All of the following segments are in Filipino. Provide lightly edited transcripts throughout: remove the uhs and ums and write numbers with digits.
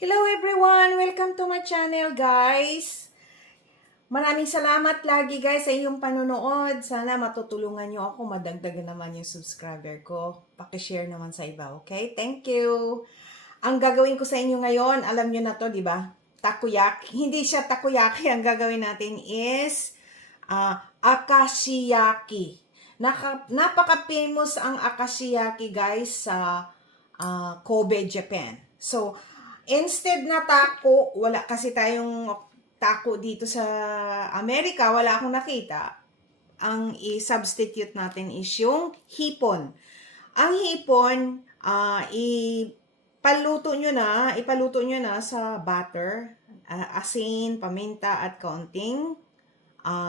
Hello everyone! Welcome to my channel guys! Maraming salamat lagi guys sa inyong panonood. Sana matutulungan nyo ako, madagdagan naman yung subscriber ko. Pakishare naman sa iba, okay? Thank you! Ang gagawin ko sa inyo ngayon, alam nyo na to, di ba? Takoyaki. Hindi siya takoyaki. Ang gagawin natin is akashiyaki. Napaka-famous ang akashiyaki guys sa Kobe, Japan. So, instead na taco, wala kasi tayong taco dito sa Amerika, wala akong nakita. Ang i-substitute natin is yung hipon. Ang hipon, ipaluto nyo na sa butter, asin, paminta, at kaunting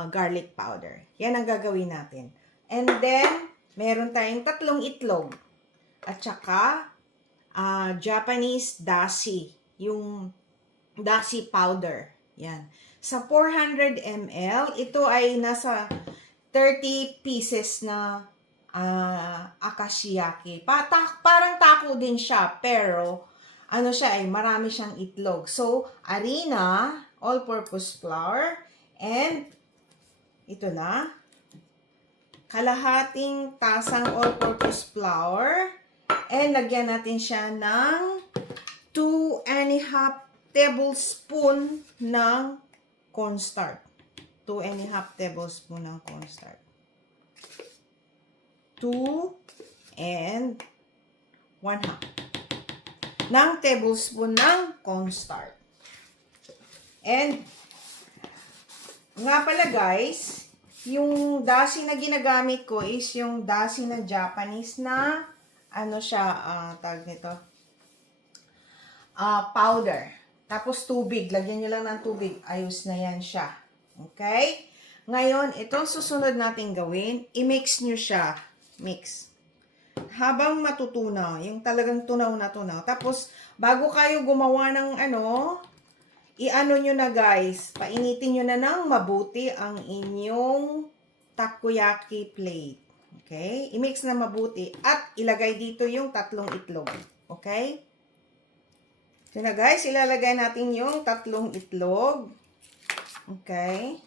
garlic powder. Yan ang gagawin natin. And then, meron tayong 3 itlog. At saka, Japanese dashi, yung dashi powder. Yan. Sa 400 ml, ito ay nasa 30 pieces na akashiyaki. Parang taco din siya, pero ano siya ay marami siyang itlog. So, harina, all-purpose flour, and ito na, kalahating tasang all-purpose flour. And lagyan natin siya ng 2½ tablespoon ng cornstarch. 2½ tablespoon ng cornstarch. 2 and 1/2 ng tablespoon ng cornstarch. And nga pala guys, yung dashi na ginagamit ko is yung dashi na Japanese na ano siya, tawag nito, powder. Tapos tubig, lagyan nyo lang ng tubig, ayos na yan siya. Okay? Ngayon, itong susunod natin gawin, i-mix nyo siya. Mix. Habang matutunaw, yung talagang tunaw na tunaw. Tapos, bago kayo gumawa ng i-ano nyo na guys, painitin nyo na ng mabuti ang inyong takoyaki plate. Okay? I-mix na mabuti at ilagay dito yung 3 itlog. Okay? So na guys, ilalagay natin yung 3 itlog. Okay?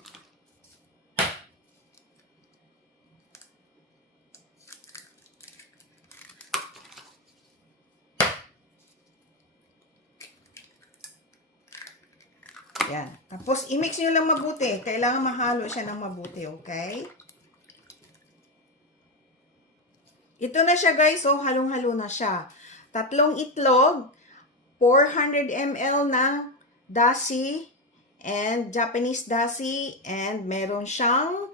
Yan. Tapos, i-mix nyo lang mabuti. Kailangan mahalo siya ng mabuti. Okay? Ito na siya guys, so halong-halo na siya. 3 itlog, 400 ml ng dashi, and Japanese dashi, and meron siyang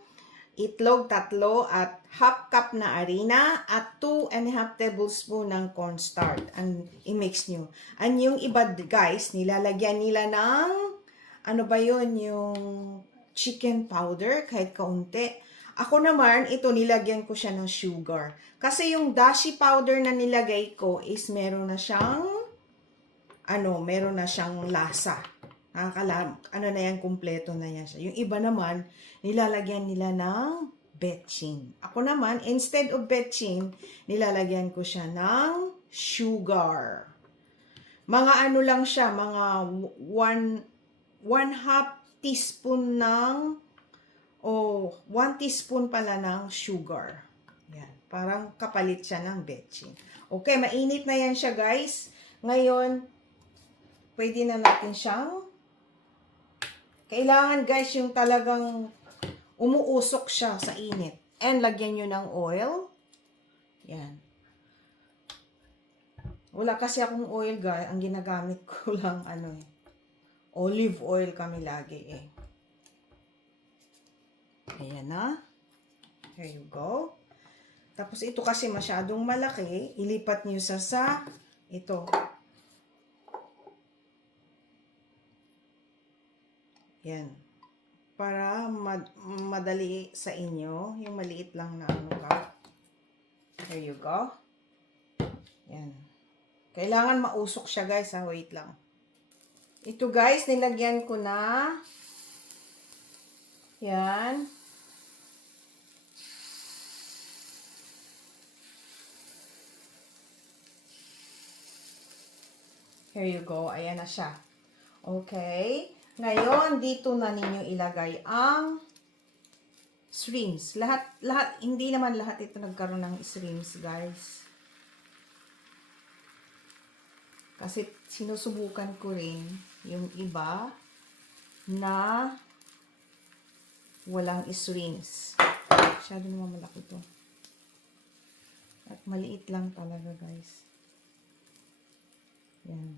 itlog 3 at 1/2 cup na harina at 2½ tablespoon ng cornstarch. Ang i-mix nyo. And yung iba guys, nilalagyan nila ng, ano ba yun, yung chicken powder, kahit kaunti. Ako naman, ito nilagyan ko siya ng sugar. Kasi yung dashi powder na nilagay ko is meron na siyang lasa. Ano na yan, kumpleto na yan siya. Yung iba naman, nilalagyan nila ng betchin. Ako naman, instead of betchin, nilalagyan ko siya ng sugar. Mga ano lang siya, mga 1/2 teaspoon ng 1 teaspoon pala ng sugar. Yan. Parang kapalit siya ng betchin. Okay, mainit na yan siya guys. Ngayon, pwede na natin siyang, kailangan guys yung talagang umuusok siya sa init. And lagyan nyo ng oil. Yan. Wala kasi akong oil guys. Ang ginagamit ko lang olive oil kami lagi eh. Ayan na. Here you go. Tapos ito kasi masyadong malaki. Ilipat nyo sa ito. Yan. Para madali sa inyo. Yung maliit lang na ka. Here you go. Yan. Kailangan mausok siya guys ha. Wait lang. Ito guys, nilagyan ko na. Yan. Here you go. Ayan na siya. Okay. Ngayon, dito na ninyo ilagay ang shrimps. Lahat, hindi naman lahat ito nagkaroon ng shrimps, guys. Kasi sinusubukan ko rin yung iba na walang shrimps. Masyado naman malaki ito. At maliit lang talaga, guys. Yan.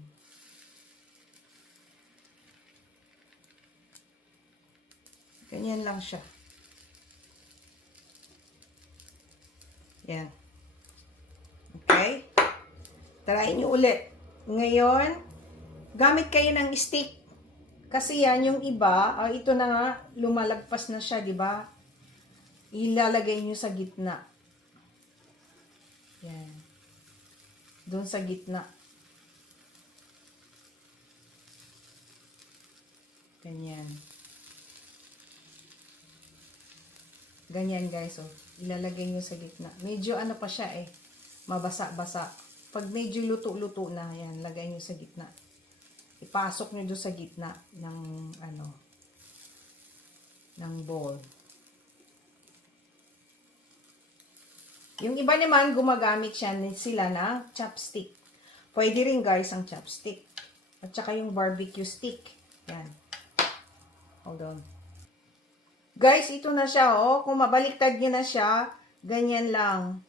Ganyan lang siya. Yan. Okay? Try nyo ulit. Ngayon, gamit kayo ng stick. Kasi yan, yung iba, ito na nga, lumalagpas na siya, di ba? Ilalagay nyo sa gitna. Yan. Doon sa gitna. Ganyan. Ganyan, guys, oh. Ilalagay nyo sa gitna. Medyo ano pa siya, eh. Mabasa-basa. Pag medyo luto-luto na, yan, lagay nyo sa gitna. Ipasok nyo doon sa gitna ng, ng bowl. Yung iba naman, gumagamit sila ng chopstick. Pwede rin, guys, ang chopstick. At saka yung barbecue stick. Yan. Hold on. Guys, ito na siya, oh. Kung mabaliktad nyo na siya, ganyan lang.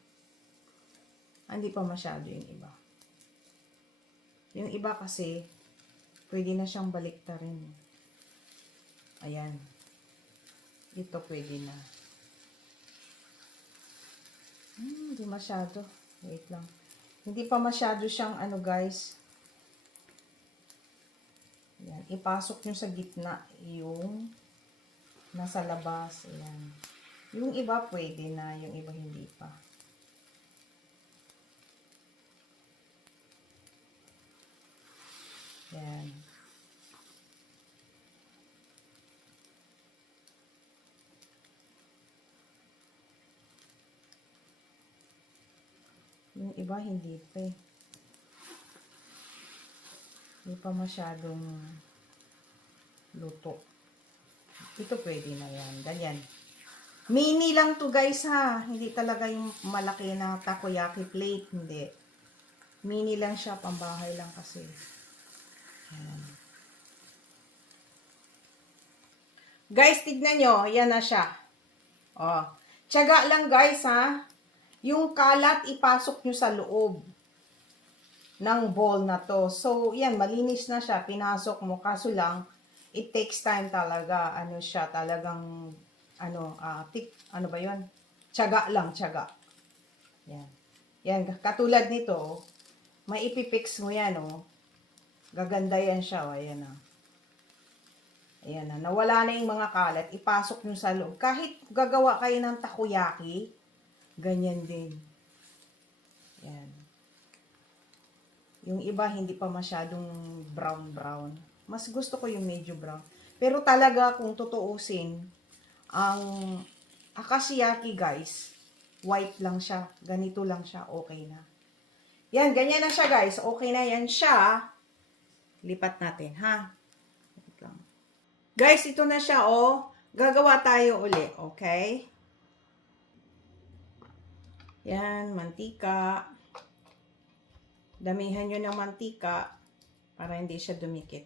Hindi pa masyado yung iba. Yung iba kasi, pwede na siyang baliktarin. Ayan. Ito pwede na. Hindi masyado. Wait lang. Hindi pa masyado siyang guys. Ayan. Ipasok nyo sa gitna yung nasa labas. Ayan. Yung iba pwede na. Yung iba hindi pa. Ayan. Yung iba hindi pa eh. Hindi pa masyadong luto. Ito pwede na yan. Ganyan. Mini lang to, guys, ha. Hindi talaga yung malaki na takoyaki plate. Hindi. Mini lang siya. Pambahay lang kasi. Ayan. Guys, tignan nyo. Yan na siya. Oh. Tiyaga lang, guys, ha. Yung kalat, ipasok nyo sa loob ng bowl na to. So, yan, malinis na siya. Pinasok mo. Kaso lang, it takes time talaga. Ano siya, talagang, ano ba yun? Tiyaga lang, tiyaga. Yan. Yan, katulad nito, may ipipix mo yan, oh. Gaganda yan siya, oh. Ayan na. Ayan na. Nawala na yung mga kalat. Ipasok nyo sa loob. Kahit gagawa kayo ng takoyaki, ganyan din. Yan. Yung iba, hindi pa masyadong brown-brown. Mas gusto ko yung medyo brown. Pero talaga, kung tutuusin, ang akashiyaki, guys, white lang siya. Ganito lang siya. Okay na. Yan, ganyan na siya, guys. Okay na yan siya. Lipat natin, ha? Guys, ito na siya, oh. Gagawa tayo uli, okay? Yan, mantika. Damihan nyo ng mantika para hindi siya dumikit.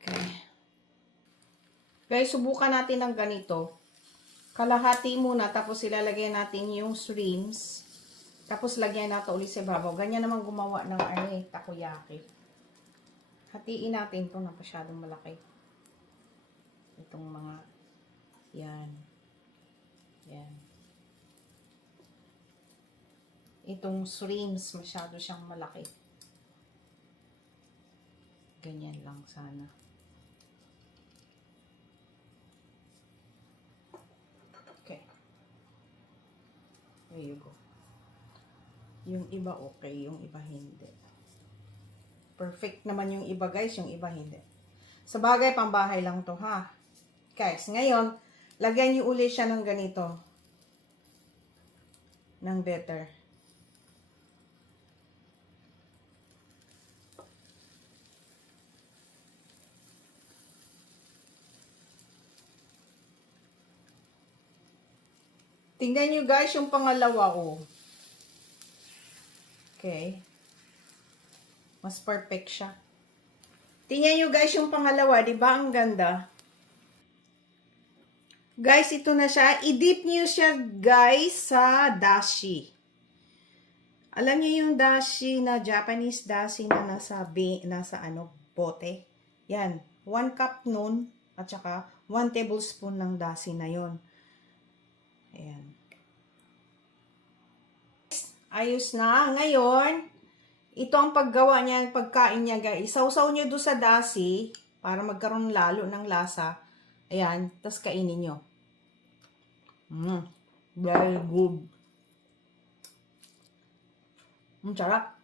Okay. Guys, subukan natin ng ganito. Kalahati muna, tapos ilalagay natin yung shrimps. Tapos lagyan natin ulit sa babaw. Ganyan naman gumawa ng takoyaki. Hatiin natin ito na masyadong malaki. Itong mga, yan. Yan. Itong shrimps, masyado siyang malaki. Ganyan lang sana. Okay. There you go. Yung iba okay, yung iba hindi. Perfect naman yung iba, guys, yung iba hindi. Sa bagay, pambahay lang to, ha? Guys, ngayon, lagyan nyo ulit siya ng ganito. ng better. Tingnan nyo guys yung pangalawa ko. Okay. Mas perfect siya. Tingnan nyo guys yung pangalawa. Diba ang ganda? Guys, ito na siya. I-dip nyo siya guys sa dashi. Alam niyo yung dashi na Japanese dashi na nasa bote? Yan. 1 cup nun at saka 1 tablespoon ng dashi na yon. Ayan. Ayos na. Ngayon, ito ang paggawa niya, pagkain niya guys. Sausaw niyo doon sa dashi para magkaroon lalo ng lasa. Ayan. Tapos kainin niyo. Very good. Ang sarap.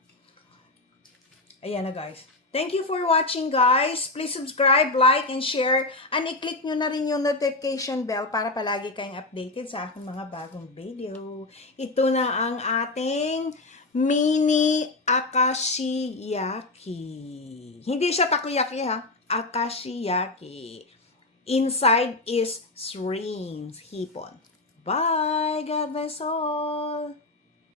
Ayan na guys. Thank you for watching guys. Please subscribe, like, and share. And i-click nyo na rin yung notification bell para palagi kayong updated sa aking mga bagong video. Ito na ang ating mini akashiyaki. Hindi siya takoyaki ha. Akashiyaki. Inside is shrimps, hipon. Bye! God bless all!